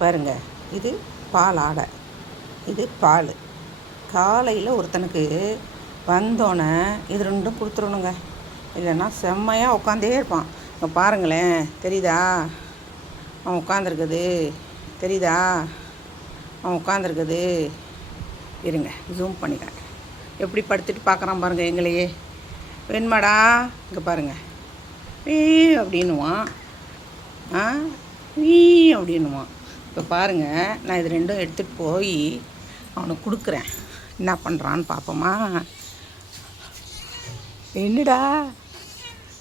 பாருங்க, இது பால் ஆடை, இது பால். காலையில் ஒருத்தனுக்கு வந்தோடனே இது ரெண்டும் கொடுத்துடணுங்க. இல்லைன்னா செம்மையாக உட்காந்தே இருப்பான். இப்போ பாருங்களேன், தெரியுதா அவன் உட்காந்துருக்குது? தெரியுதா அவன் உட்காந்துருக்குது? இருங்க, ஜூம் பண்ணிக்கிறேன். எப்படி படுத்துட்டு பார்க்குறான் பாருங்கள் எங்களையே. வேணுமாடா? இங்கே பாருங்கள், வீ அப்படின்னுவான், வீ அப்படின்னுவான். இப்போ பாருங்கள், நான் இது ரெண்டும் எடுத்துகிட்டு போய் அவனுக்கு கொடுக்குறேன். என்ன பண்ணுறான்னு பார்ப்போமா? என்னடா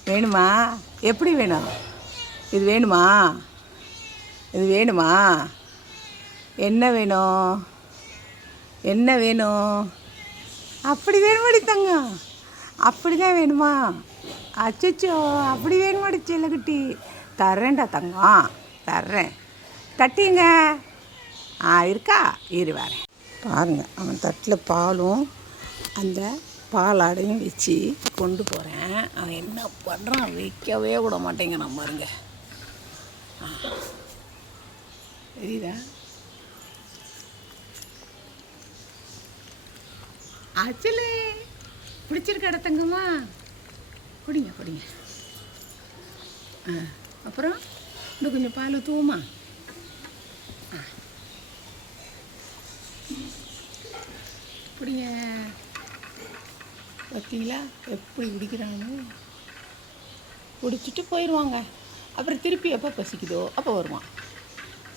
வேணுமா? எப்படி வேணும்? இது வேணுமா? இது வேணுமா? என்ன வேணும்? என்ன வேணும்? அப்படி வேணுமாடி தங்கம்? அப்படி தான் வேணுமா? அச்சோ, அப்படி வேணுமாடி செல்லக்குட்டி? தர்றேன்டா தங்கம், தர்றேன். தட்டிங்க. இருக்கா? இரு வரேன். பாருங்கள், அவன் தட்டில் பாலும் அந்த பாலாடையும் வச்சு கொண்டு போகிறேன். அவன் என்ன பண்ணுறான்? வைக்கவே விட மாட்டேங்கிறான் பாருங்க. தெரியுதா? ஆச்சலே, பிடிச்சிருக்காட தங்கம்மா? குடிங்க குடிங்க. அப்புறம் இன்னும் கொஞ்சம் பால் தூமா. குடிங்க. பார்த்தீங்களா எப்படி குடிக்கிறான்னு? குடிச்சிட்டு போயிடுவாங்க. அப்புறம் திருப்பி எப்போ பசிக்குதோ அப்போ வருவான்.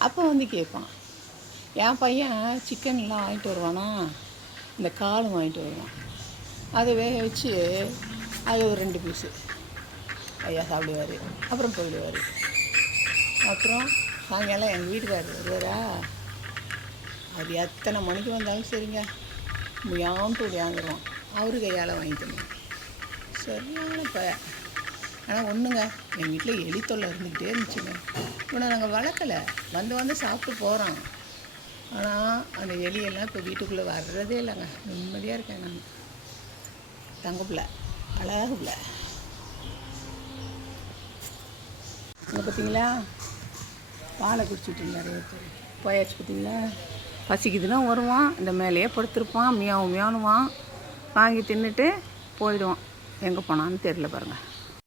அப்போ வந்து கேட்பான். என் பையன் சிக்கன்லாம் வாங்கிட்டு வருவானா, இந்த காலும் வாங்கிட்டு வருவான். அதை வேக வச்சு அது ஒரு 2 பீஸு ஐயா சாப்பிடுவார். அப்புறம் போயிடுவார். அப்புறம் சாயங்காலம் எங்கள் வீட்டுக்காரர் வருவாரா, அது எத்தனை மணிக்கு வந்தாலும் சரிங்க, முடியாமல் ஓடியாந்துருவான். அவரு கையால் வாங்கிக்கணும். சரியான ஆனால் ஒன்றுங்க, எங்கள் வீட்டில் எலி தொல்லை இருந்துக்கிட்டே இருந்துச்சுங்க. இவனை நாங்கள் வளர்க்கலை, வந்து சாப்பிட்டு போகிறோம். ஆனால் அந்த எலியெல்லாம் இப்போ வீட்டுக்குள்ளே வர்றதே இல்லைங்க. நிம்மதியாக இருக்கேன் நான். தங்கப்பிள்ளை, அழகு பிள்ளை. இங்கே பார்த்தீங்களா, பாலை குடிச்சிட்டு இருந்தார் ஒருத்தர். போயாச்சு பார்த்தீங்களா? பசிக்குதுன்னா வருவான், இந்த மேலேயே படுத்திருப்பான், மியாவும் மியானுவான், வாங்கி தின்னுட்டு போயிடுவான். எங்கே போனான்னு தெரியல பாருங்கள்.